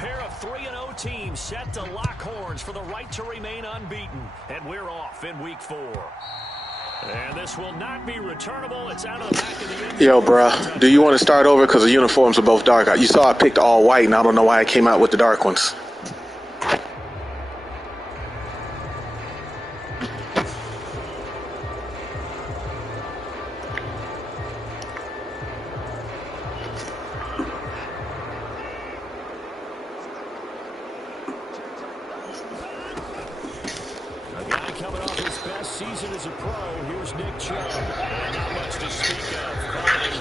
pair of 3-0 teams set to lock horns for the right to remain unbeaten. And we're off in week 4. And this will not be returnable. It's out of the back of the end. Yo, bro, do you want to start over? Because the uniforms are both dark. You saw I picked all white, and I don't know why I came out with the dark ones. Coming off his best season as a pro, here's Nick Chubb. Not much to speak of. Calling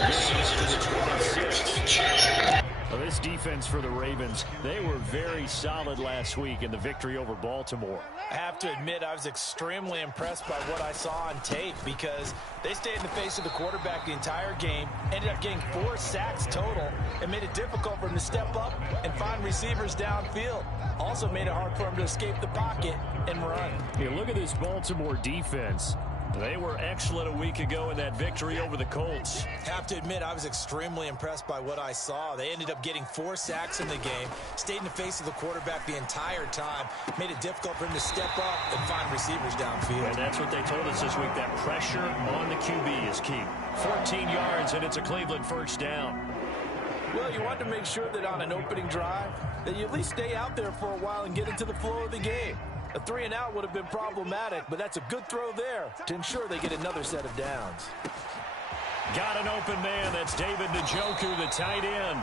runs to the 26. Well, this defense for the Ravens, they were very solid last week in the victory over Baltimore. I have to admit, I was extremely impressed by what I saw on tape because they stayed in the face of the quarterback the entire game, ended up getting 4 sacks total, and made it difficult for him to step up and find receivers downfield. Also made it hard for him to escape the pocket and run. Yeah, look at this Baltimore defense. They were excellent a week ago in that victory over the Colts. Have to admit, I was extremely impressed by what I saw. They ended up getting 4 sacks in the game, stayed in the face of the quarterback the entire time, made it difficult for him to step up and find receivers downfield. And that's what they told us this week, that pressure on the QB is key. 14 yards, and it's a Cleveland first down. Well, you want to make sure that on an opening drive, that you at least stay out there for a while and get into the flow of the game. A 3-and-out would have been problematic, but that's a good throw there to ensure they get another set of downs. Got an open man. That's David Njoku, the tight end.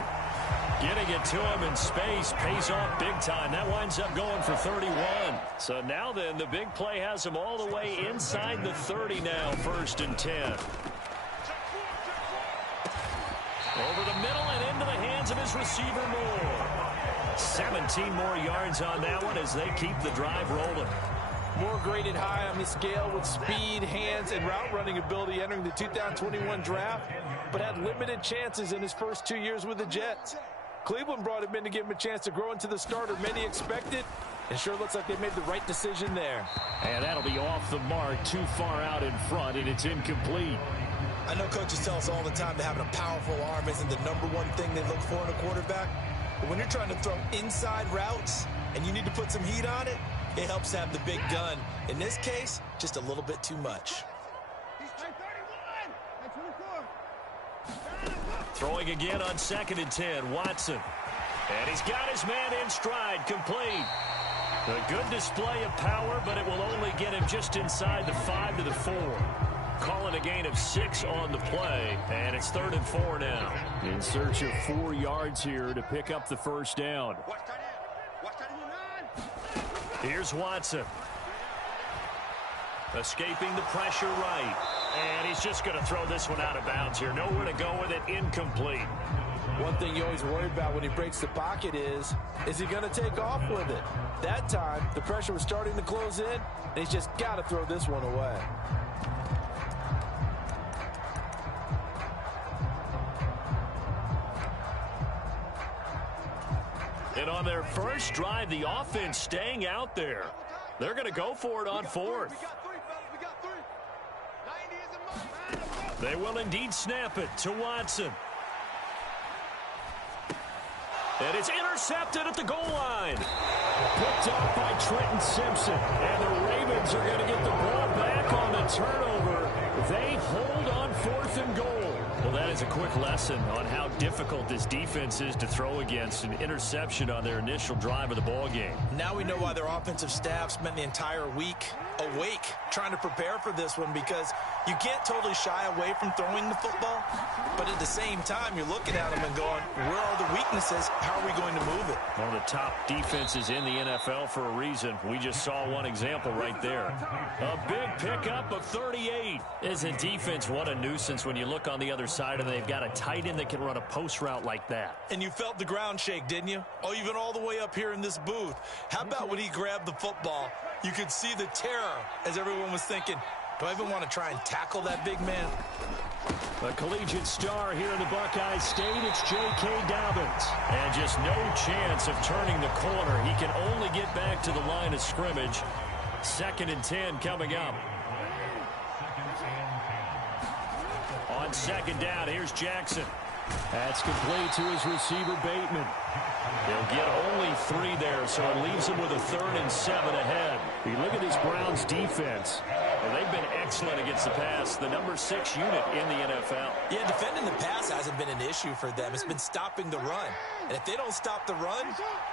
Getting it to him in space pays off big time. That winds up going for 31. So now then, the big play has him all the way inside the 30 now, 1st and 10. Over the middle and into the hands of his receiver Moore. 17 more yards on that one as they keep the drive rolling. Moore graded high on the scale with speed, hands, and route running ability entering the 2021 draft, but had limited chances in his first 2 years with the Jets. Cleveland brought him in to give him a chance to grow into the starter many expected, and sure looks like they made the right decision there. And that'll be off the mark, too far out in front, and it's incomplete. I know coaches tell us all the time that having a powerful arm isn't the #1 thing they look for in a quarterback. But when you're trying to throw inside routes and you need to put some heat on it, it helps have the big gun. In this case, just a little bit too much. Throwing again on 2nd and 10, Watson. And he's got his man in stride, complete. A good display of power, but it will only get him just inside the 5 to the 4. Calling a gain of 6 on the play, and it's 3rd and 4 now. In search of 4 yards here to pick up the first down. Here's Watson. Escaping the pressure right. And he's just going to throw this one out of bounds here. Nowhere to go with it, incomplete. One thing you always worry about when he breaks the pocket is he going to take off with it? That time, the pressure was starting to close in, and he's just got to throw this one away. And on their first drive, the offense staying out there. They're going to go for it on 4th. They will indeed snap it to Watson. And it's intercepted at the goal line. Picked off by Trenton Simpson. And the Ravens are going to get the ball back on the turnover. They hold on 4th and goal. Well, that is a quick lesson on how difficult this defense is to throw against. An interception on their initial drive of the ball game. Now we know why their offensive staff spent the entire week awake trying to prepare for this one, because you can't totally shy away from throwing the football, but at the same time you're looking at them and going, where are the weaknesses? How are we going to move it? One of the top defenses in the NFL for a reason. We just saw one example right there. A big pickup of 38. Is a defense what a nuisance when you look on the other side and they've got a tight end that can run a post route like that. And you felt the ground shake, didn't you? Oh, even all the way up here in this booth. How about when he grabbed the football? You could see the terror as everyone was thinking, do I even want to try and tackle that big man? A collegiate star here in the Buckeye State, it's J.K. Dobbins. And just no chance of turning the corner. He can only get back to the line of scrimmage. 2nd and 10 coming up. On 2nd down, here's Jackson. That's complete to his receiver, Bateman. He'll get only 3 there, so it leaves him with a 3rd and 7 ahead. You look at this Browns defense, and they've been excellent against the pass, the number 6 unit in the NFL. Yeah, defending the pass hasn't been an issue for them. It's been stopping the run. And if they don't stop the run,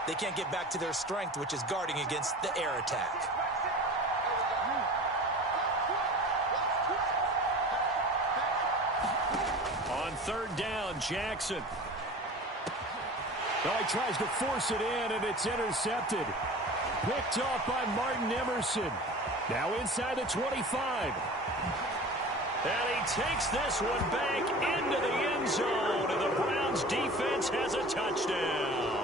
they can't get back to their strength, which is guarding against the air attack. On 3rd down, Jackson. Oh, he tries to force it in, and it's intercepted. Picked off by Martin Emerson. Now inside the 25. And he takes this one back into the end zone, and the Browns defense has a touchdown.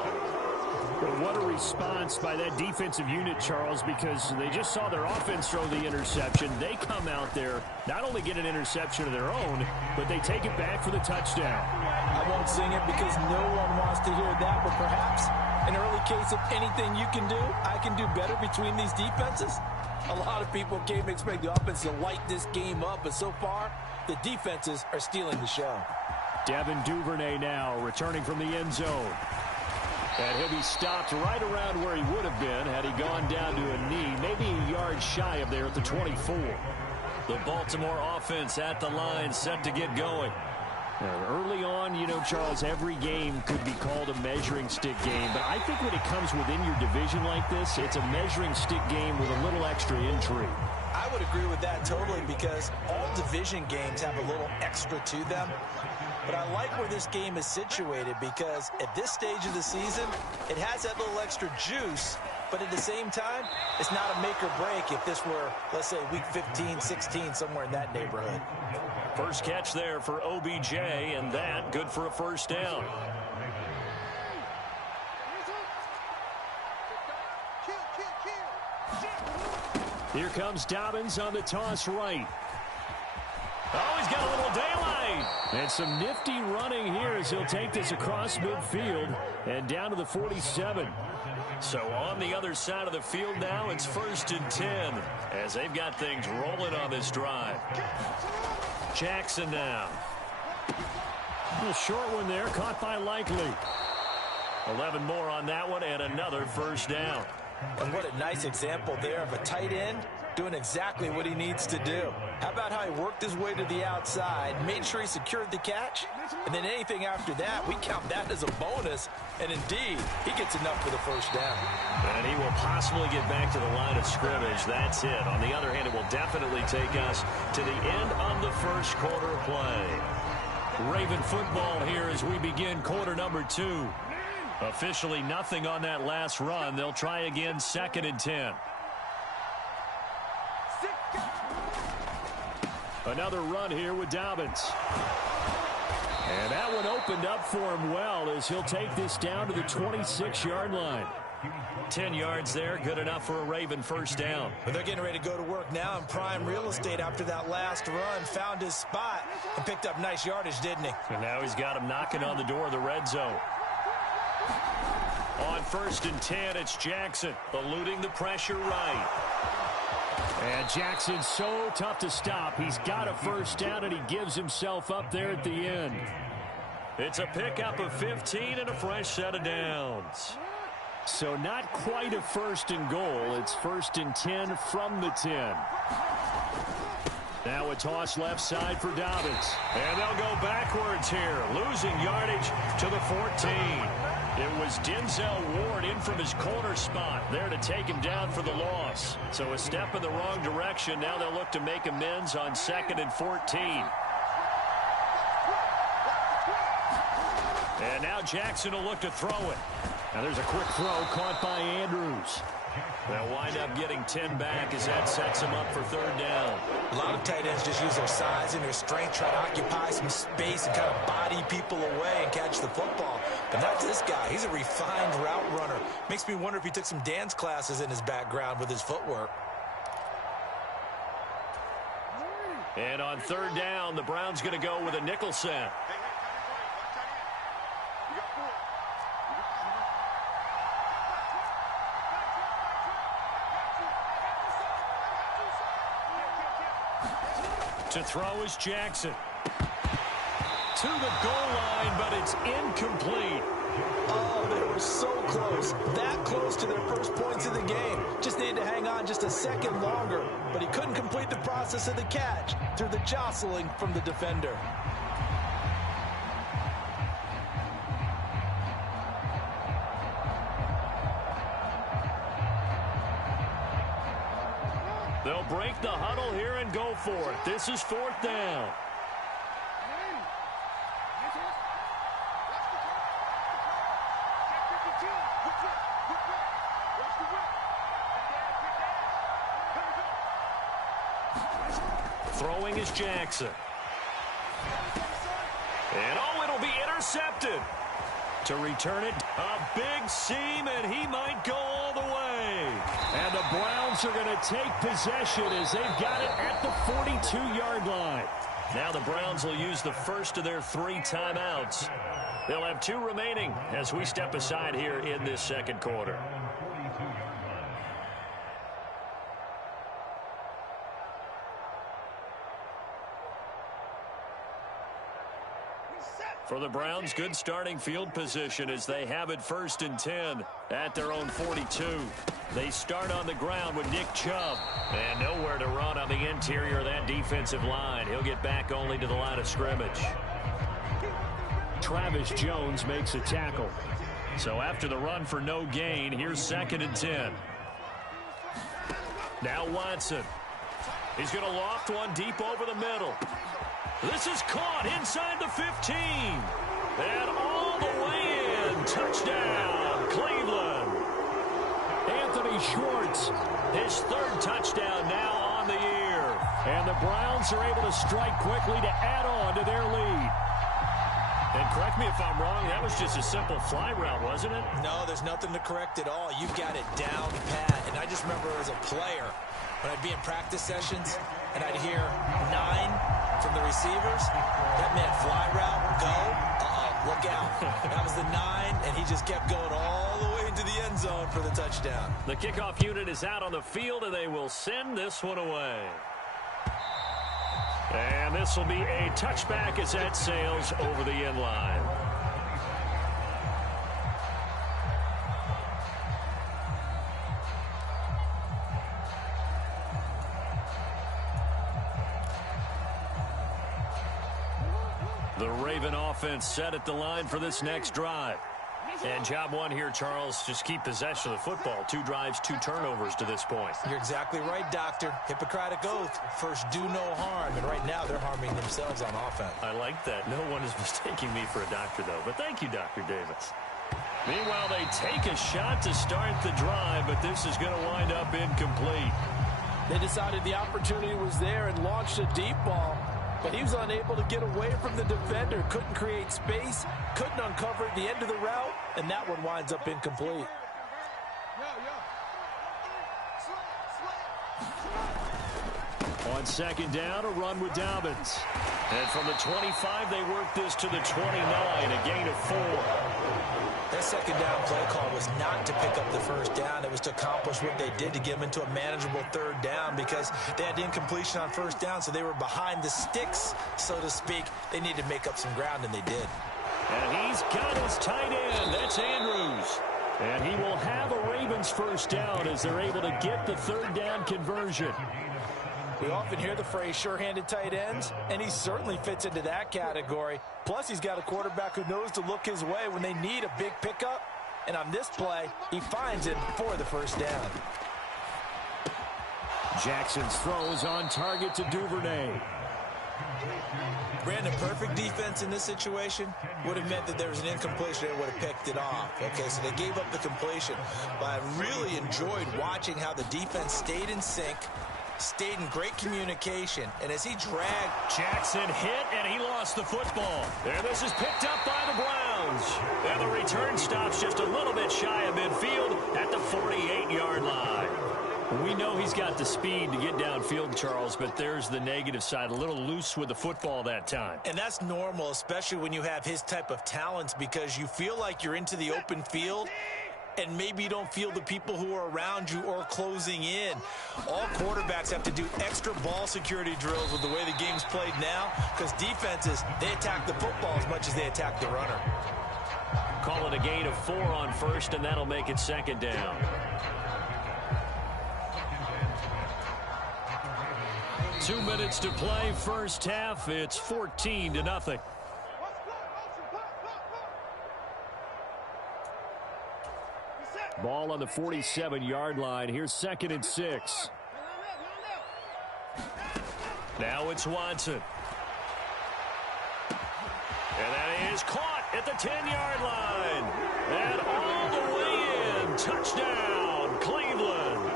Well, what a response by that defensive unit, Charles, because they just saw their offense throw the interception. They come out there, not only get an interception of their own, but they take it back for the touchdown. I won't sing it because no one wants to hear that, but perhaps an early case of anything you can do, I can do better between these defenses. A lot of people came to expect the offense to light this game up, but so far, the defenses are stealing the show. Devin Duvernay now returning from the end zone. And he'll be stopped right around where he would have been had he gone down to a knee, maybe a yard shy of there at the 24. The Baltimore offense at the line, set to get going. Early on, you know, Charles, every game could be called a measuring stick game. But I think when it comes within your division like this, it's a measuring stick game with a little extra intrigue. I would agree with that totally because all division games have a little extra to them. But I like where this game is situated because at this stage of the season, it has that little extra juice. But at the same time, it's not a make or break if this were, let's say, week 15, 16, somewhere in that neighborhood. First catch there for OBJ, and that good for a 1st down. Here comes Dobbins on the toss right. Oh, he's got a little daylight. And some nifty running here as he'll take this across midfield and down to the 47. So on the other side of the field now, it's 1st and 10 as they've got things rolling on this drive. Jackson now. A little short one there, caught by Likely. 11 more on that one and another 1st down. And what a nice example there of a tight end doing exactly what he needs to do. How about how he worked his way to the outside, made sure he secured the catch, and then anything after that, we count that as a bonus. And indeed, he gets enough for the 1st down. And he will possibly get back to the line of scrimmage. That's it. On the other hand, it will definitely take us to the end of the 1st quarter of play. Raven football here as we begin quarter number 2. Officially nothing on that last run. They'll try again, 2nd and 10. Another run here with Dobbins. And that one opened up for him well as he'll take this down to the 26-yard line. 10 yards there, good enough for a Raven 1st down. But they're getting ready to go to work now in prime real estate after that last run. Found his spot and picked up nice yardage, didn't he? And now he's got him knocking on the door of the red zone. On 1st and 10, it's Jackson eluding the pressure right. And Jackson's so tough to stop. He's got a 1st down, and he gives himself up there at the end. It's a pickup of 15 and a fresh set of downs. So not quite a 1st and goal. It's 1st and 10 from the 10. Now a toss left side for Dobbins. And they'll go backwards here, losing yardage to the 14. It was Denzel Ward in from his corner spot there to take him down for the loss. So a step in the wrong direction. Now they'll look to make amends on 2nd and 14. And now Jackson will look to throw it. Now there's a quick throw caught by Andrews. They'll wind up getting 10 back as that sets him up for 3rd down. A lot of tight ends just use their size and their strength, try to occupy some space and kind of body people away and catch the football. But not this guy. He's a refined route runner. Makes me wonder if he took some dance classes in his background with his footwork. And on 3rd down, the Browns going to go with a nickel set. To throw is Jackson. to the goal line, but it's incomplete. Oh, they were so close. That close to their first points of the game. Just needed to hang on just a second longer. But he couldn't complete the process of the catch through the jostling from the defender. They'll break the huddle here and go for it. This is 4th down. Throwing is Jackson. And oh, it'll be intercepted. To return it, a big seam, and he might go all the way. And the Browns are going to take possession as they've got it at the 42-yard line. Now the Browns will use the first of their 3 timeouts. They'll have 2 remaining as we step aside here in this second quarter. For the Browns, good starting field position as they have it 1st and 10 at their own 42. They start on the ground with Nick Chubb. And nowhere to run on the interior of that defensive line. He'll get back only to the line of scrimmage. Travis Jones makes a tackle. So after the run for no gain, here's 2nd and 10. Now Watson. He's going to loft one deep over the middle. This is caught inside the 15. And all the way in. Touchdown, Cleveland. Anthony Schwartz, his 3rd touchdown now on the year. And the Browns are able to strike quickly to add on to their lead. And correct me if I'm wrong, that was just a simple fly route, wasn't it? No, there's nothing to correct at all. You've got it down pat. And I just remember as a player, when I'd be in practice sessions, and I'd hear 9 from the receivers, that meant fly route, go, look out. That was the 9, and he just kept going all the way into the end zone for the touchdown. The kickoff unit is out on the field, and they will send this one away. And this will be a touchback as that sails over the end line. The Raven offense set at the line for this next drive. And job one here, Charles, just keep possession of the football. 2 drives, 2 turnovers to this point. You're exactly right, Doctor. Hippocratic oath. First, do no harm. And right now, they're harming themselves on offense. I like that. No one is mistaking me for a doctor, though. But thank you, Dr. Davis. Meanwhile, they take a shot to start the drive, but this is going to wind up incomplete. They decided the opportunity was there and launched a deep ball. But he was unable to get away from the defender. Couldn't create space. Couldn't uncover at the end of the route. And that one winds up incomplete. On 2nd down, a run with Dobbins. And from the 25, they work this to the 29, a gain of 4. That 2nd down play call was not to pick up the 1st down. It was to accomplish what they did to get them into a manageable 3rd down because they had incompletion on 1st down, so they were behind the sticks, so to speak. They needed to make up some ground, and they did. And he's got his tight end. That's Andrews. And he will have a Ravens 1st down as they're able to get the 3rd down conversion. We often hear the phrase sure-handed tight ends, and he certainly fits into that category. Plus, he's got a quarterback who knows to look his way when they need a big pickup. And on this play, he finds it for the 1st down. Jackson's throw is on target to Duvernay. Brandon, perfect defense in this situation would have meant that there was an incompletion and would have picked it off. Okay, so they gave up the completion. But I really enjoyed watching how the defense stayed in sync, stayed in great communication, and as he dragged... Jackson hit, and he lost the football. And this is picked up by the Browns. And the return stops just a little bit shy of midfield at the 48-yard line. We know he's got the speed to get downfield, Charles, but there's the negative side. A little loose with the football that time. And that's normal, especially when you have his type of talents, because you feel like you're into the open field, and maybe you don't feel the people who are around you or closing in. All quarterbacks have to do extra ball security drills with the way the game's played now, because defenses, they attack the football as much as they attack the runner. Call it a gain of 4 on first, and that'll make it second down. Two minutes to play first half. It's 14-0. Ball on the 47-yard line. Here's 2nd and 6. Now it's Watson. And that is caught at the 10-yard line. And all the way in. Touchdown, Cleveland.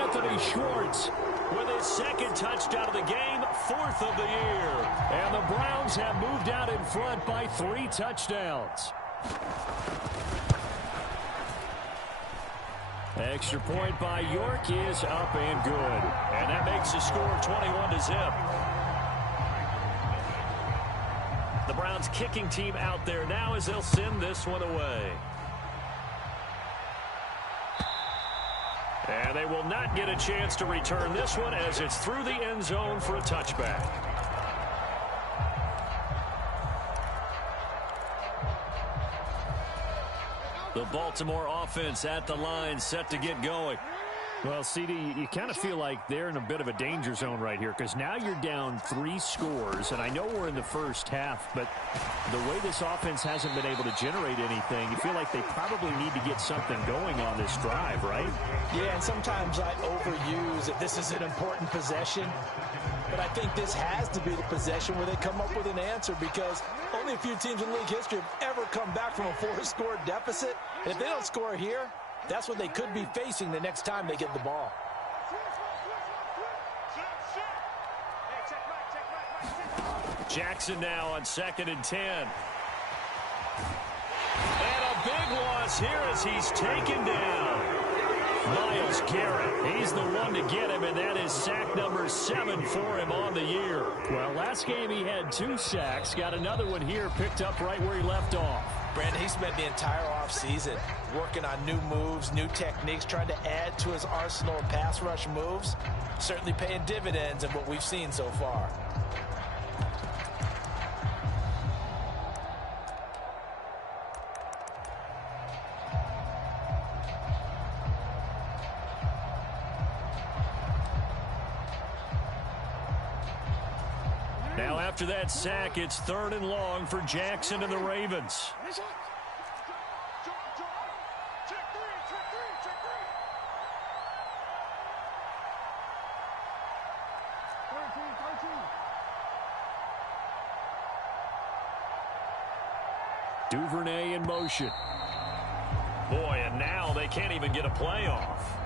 Anthony Schwartz with his 2nd touchdown of the game, 4th of the year. And the Browns have moved out in front by 3 touchdowns. Extra point by York is up and good. And that makes the score 21-0. The Browns kicking team out there now as they'll send this one away. And they will not get a chance to return this one as it's through the end zone for a touchback. The Baltimore offense at the line, set to get going. Well, CD, you kind of feel like they're in a bit of a danger zone right here, because now you're down 3 scores, and I know we're in the first half, but the way this offense hasn't been able to generate anything, you feel like they probably need to get something going on this drive, right? Yeah, and sometimes I overuse it. This is an important possession, but I think this has to be the possession where they come up with an answer, because only a few teams in league history have ever come back from a 4-score deficit. And if they don't score here, that's what they could be facing the next time they get the ball. Jackson now on 2nd and 10. And a big loss here as he's taken down. Myles Garrett, he's the one to get him, and that is sack number 7 for him on the year. Well, last game he had 2 sacks. Got another one here picked up right where he left off. Brandon, he spent the entire offseason working on new moves, new techniques, trying to add to his arsenal of pass rush moves. Certainly paying dividends in what we've seen so far. Now after that sack, it's 3rd and long for Jackson and the Ravens. Duvernay in motion. Boy, and now they can't even get a play off.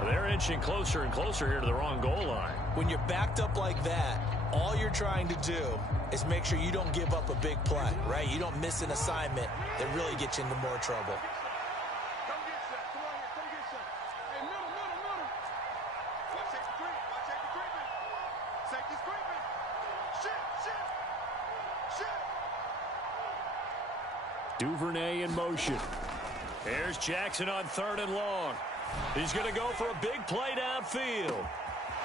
They're inching closer and closer here to the wrong goal line. When you're backed up like that, all you're trying to do is make sure you don't give up a big play, right? You don't miss an assignment that really gets you into more trouble. Duvernay in motion. Here's Jackson on 3rd and long. He's going to go for a big play downfield.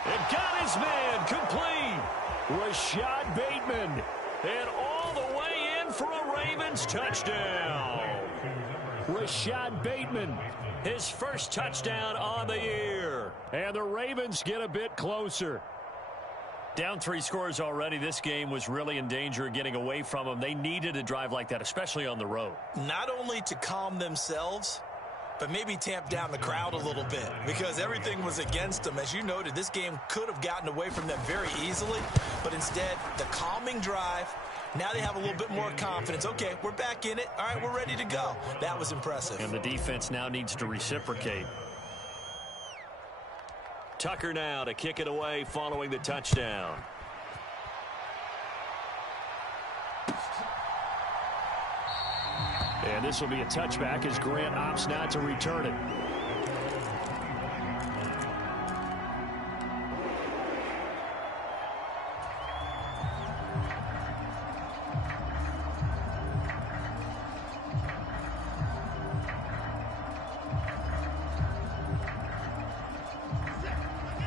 And got his man complete. Rashad Bateman. And all the way in for a Ravens touchdown. Rashad Bateman, his first touchdown on the year. And the Ravens get a bit closer. Down 3 scores already. This game was really in danger of getting away from them. They needed a drive like that, especially on the road. Not only to calm themselves, but maybe tamp down the crowd a little bit, because everything was against them. As you noted, this game could have gotten away from them very easily, but instead, the calming drive, now they have a little bit more confidence. Okay, we're back in it. All right, we're ready to go. That was impressive. And the defense now needs to reciprocate. Tucker now to kick it away following the touchdown. And this will be a touchback as Grant opts not to return it.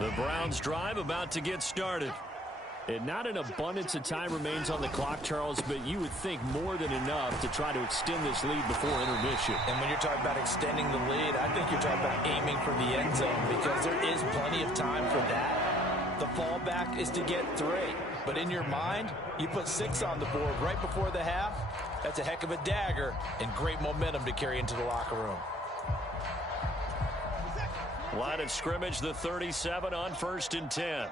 The Browns drive about to get started. And not an abundance of time remains on the clock, Charles, but you would think more than enough to try to extend this lead before intermission. And when you're talking about extending the lead, I think you're talking about aiming for the end zone because there is plenty of time for that. The fallback is to get 3. But in your mind, you put 6 on the board right before the half. That's a heck of a dagger and great momentum to carry into the locker room. Line of scrimmage, the 37 on 1st and 10.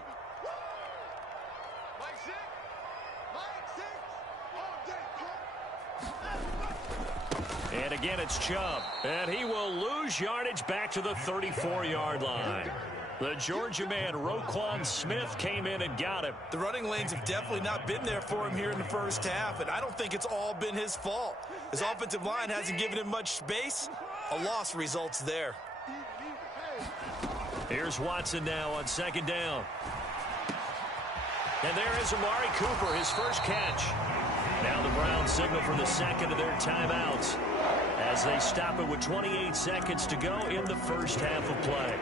And again, it's Chubb. And he will lose yardage back to the 34-yard line. The Georgia man, Roquan Smith, came in and got him. The running lanes have definitely not been there for him here in the first half, and I don't think it's all been his fault. His offensive line hasn't given him much space. A loss results there. Here's Watson now on 2nd down. And there is Amari Cooper, his first catch. Now the Browns signal for the second of their timeouts as they stop it with 28 seconds to go in the first half of play.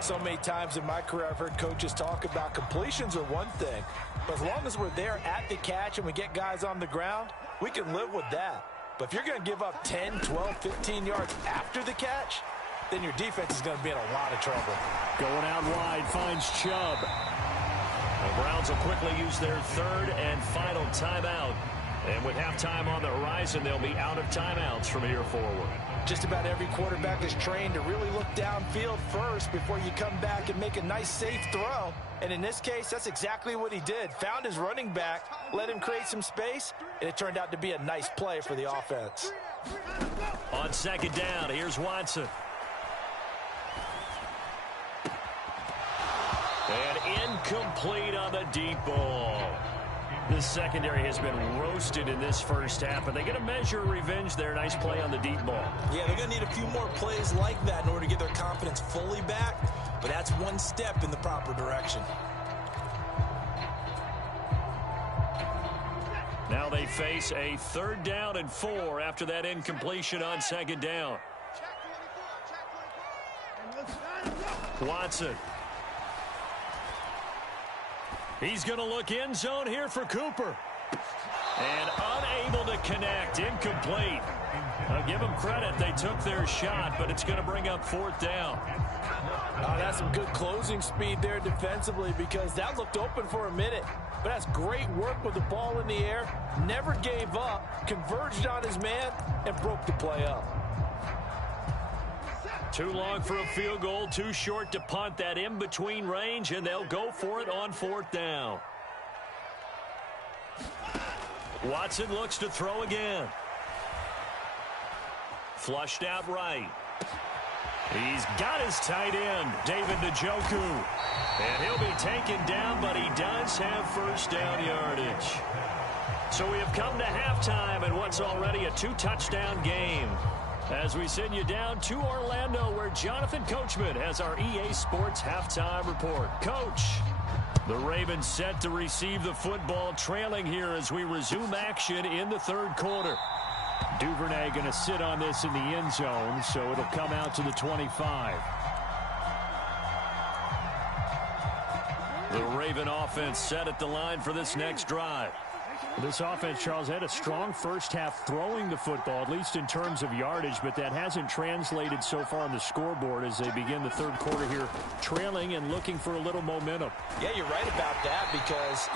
So many times in my career I've heard coaches talk about completions are one thing, but as long as we're there at the catch and we get guys on the ground, we can live with that. But if you're going to give up 10, 12, 15 yards after the catch, then your defense is going to be in a lot of trouble. Going out wide, finds Chubb. The Browns will quickly use their 3rd and final timeout. And with halftime on the horizon, they'll be out of timeouts from here forward. Just about every quarterback is trained to really look downfield first before you come back and make a nice, safe throw. And in this case, that's exactly what he did. Found his running back, let him create some space, and it turned out to be a nice play for the offense. On 2nd down, here's Watson. And incomplete on the deep ball. The secondary has been roasted in this first half, but they get a measure of revenge there. Nice play on the deep ball. Yeah, they're going to need a few more plays like that in order to get their confidence fully back, but that's one step in the proper direction. Now they face a 3rd down and 4 after that incompletion on 2nd down. Watson. He's going to look end zone here for Cooper. And unable to connect. Incomplete. I'll give them credit. They took their shot, but it's going to bring up 4th down. That's some good closing speed there defensively because that looked open for a minute. But that's great work with the ball in the air. Never gave up. Converged on his man and broke the play up. Too long for a field goal, too short to punt. That in-between range, and they'll go for it on 4th down. Watson looks to throw again. Flushed out right. He's got his tight end, David Njoku. And he'll be taken down, but he does have 1st down yardage. So we have come to halftime in what's already a 2-touchdown game, as we send you down to Orlando, where Jonathan Coachman has our EA Sports Halftime Report. Coach, the Ravens set to receive the football, trailing here as we resume action in the 3rd quarter. Duvernay going to sit on this in the end zone, so it'll come out to the 25. The Raven offense set at the line for this next drive. This offense, Charles, had a strong first half throwing the football, at least in terms of yardage, but that hasn't translated so far on the scoreboard as they begin the 3rd quarter here, trailing and looking for a little momentum. Yeah, you're right about that because,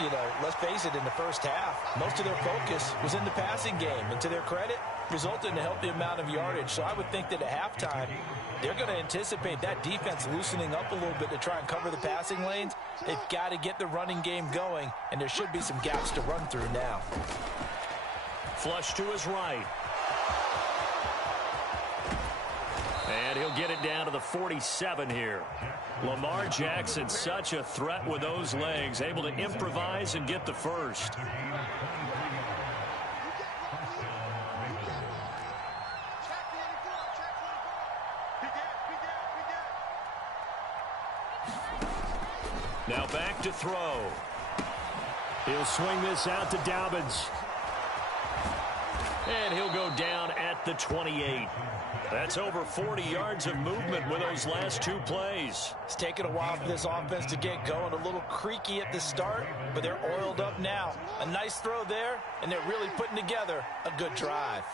let's face it, in the first half, most of their focus was in the passing game, and to their credit, resulted in a healthy amount of yardage. So I would think that at halftime, they're going to anticipate that defense loosening up a little bit to try and cover the passing lanes. They've got to get the running game going, and there should be some gaps to run through now. Flush to his right. And he'll get it down to the 47 here. Lamar Jackson, such a threat with those legs, able to improvise and get the first. Now back to throw. He'll swing this out to Dobbins. And he'll go down at the 28. That's over 40 yards of movement with those last two plays. It's taken a while for this offense to get going. A little creaky at the start, but they're oiled up now. A nice throw there, and they're really putting together a good drive.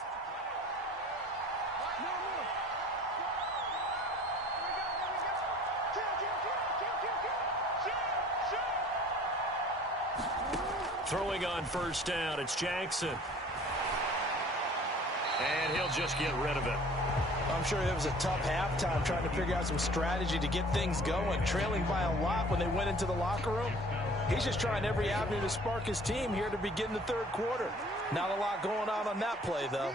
Throwing on first down, it's Jackson. And he'll just get rid of it. I'm sure it was a tough halftime trying to figure out some strategy to get things going, trailing by a lot when they went into the locker room. He's just trying every avenue to spark his team here to begin the third quarter. Not a lot going on that play, though.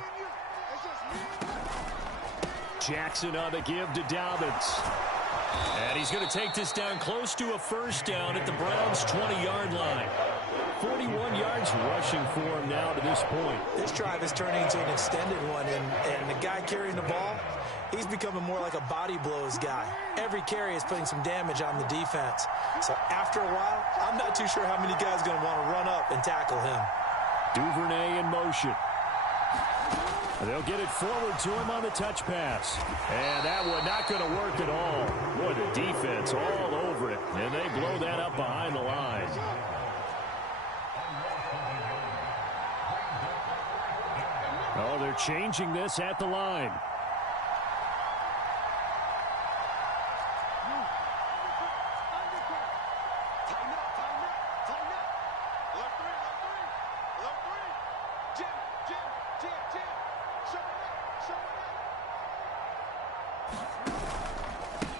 Jackson on the give to Dobbins. And he's going to take this down close to a first down at the Browns' 20-yard line. 41 yards rushing for him now to this point. This drive is turning into an extended one, and the guy carrying the ball, he's becoming more like a body blows guy. Every carry is putting some damage on the defense. So after a while, I'm not too sure how many guys are going to want to run up and tackle him. Duvernay in motion. They'll get it forward to him on the touch pass. And that one not going to work at all. Boy, the defense all over it. And they blow that up behind the line. Oh, they're changing this at the line.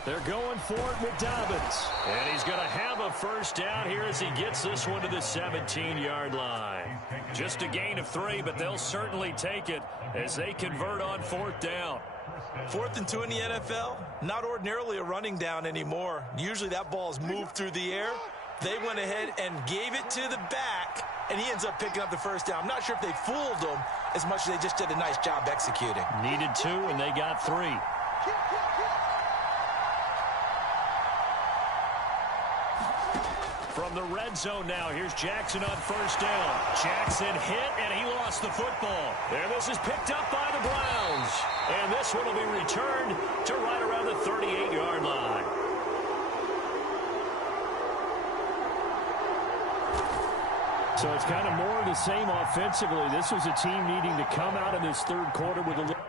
They're going for it with Dobbins. And he's going to have a first down here as he gets this one to the 17-yard line. Just a gain of 3, but they'll certainly take it as they convert on fourth down. 4th and 2 in the NFL, not ordinarily a running down anymore. Usually that ball is moved through the air. They went ahead and gave it to the back, and he ends up picking up the first down. I'm not sure if they fooled him as much as they just did a nice job executing. Needed 2, and they got 3. From the red zone now, here's Jackson on first down. Jackson hit, and he lost the football. And this is picked up by the Browns. And this one will be returned to right around the 38-yard line. So it's kind of more of the same offensively. This was a team needing to come out in this third quarter with a little